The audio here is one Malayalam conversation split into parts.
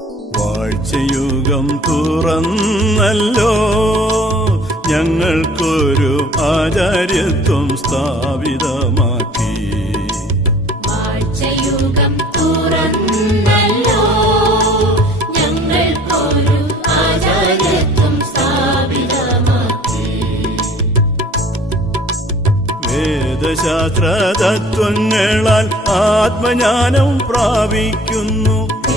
വാഴ്ചയുഗം തുറന്നല്ലോ. ഞങ്ങൾക്കൊരു ആചാര്യത്വം സ്ഥാപിതമാക്കി. വാഴ്ചയുഗം തുറന്നല്ലോ. ഞങ്ങൾക്കൊരു ആചാര്യത്വം സ്ഥാപിതമാക്കി. വേദശാസ്ത്ര തത്വങ്ങളാൽ ആത്മജ്ഞാനം പ്രാപിക്കുന്നു.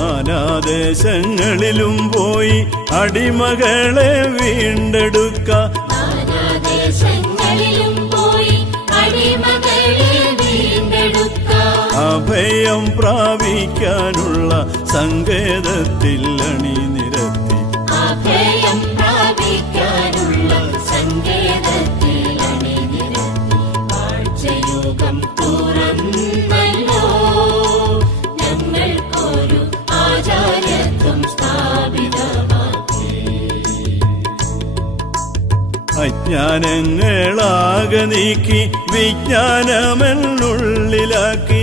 നാനാദേശങ്ങളിലും പോയി അടിമകളെ വീണ്ടെടുക്ക. അഭയം പ്രാപിക്കാനുള്ള സങ്കേതത്തിൽ അണിനിരത്തി അഭയം അജ്ഞാനങ്ങളാകെ നീക്കി വിജ്ഞാനമെന്നുള്ളിലാക്കി.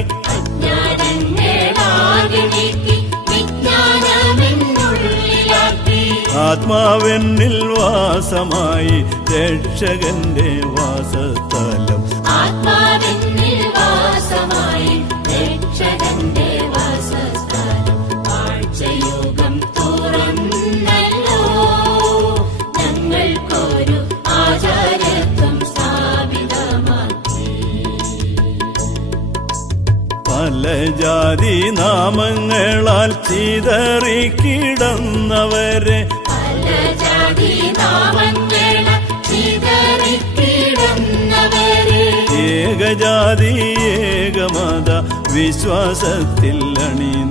ആത്മാവെന്നിൽ വാസമായി രക്ഷകന്റെ വാസസ്ഥലം. ആത്മാവെന്നിൽ വാസമായി രക്ഷകന്റെ വാസസ്ഥലം. ആഴ്ചയോഗം തുറന്നല്ലോ പല ജാതി നാമങ്ങളാൽ ചിതറിക്കിടന്നവരെ ഏകജാതി ഏകമത വിശ്വാസത്തിൽ അണിനിരത്തി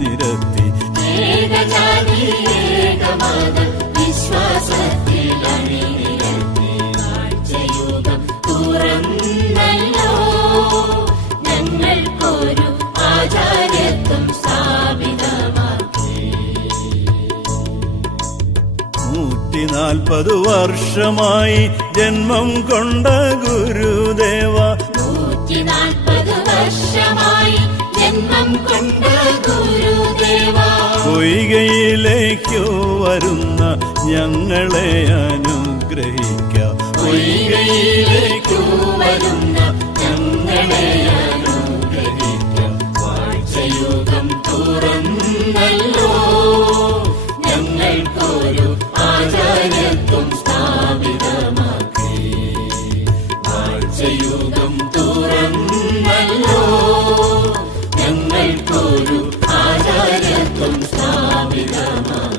നാൽപ്പത് വർഷമായി ജന്മം കൊണ്ട ഗുരുദേവ. നൂറ്റി നാൽപ്പത് വർഷമായി ജന്മം കൊണ്ട ഗുരുദേവ. പൊയ്കയിലേക്കു വരുന്ന ഞങ്ങളെ അനുഗ്രഹിക്ക. പൊയ്കയിലേക്കു വരുന്ന ഞങ്ങളെ അനുഗ്രഹിക്ക. വാഴ്ചയുഗം തുറന്നല്ലോ. ഞങ്ങൾക്കൊരു തുറന്നല്ലോ ഞങ്ങൾക്കൊരു ആചാര്യത്വം സ്ഥാപിതമാണ്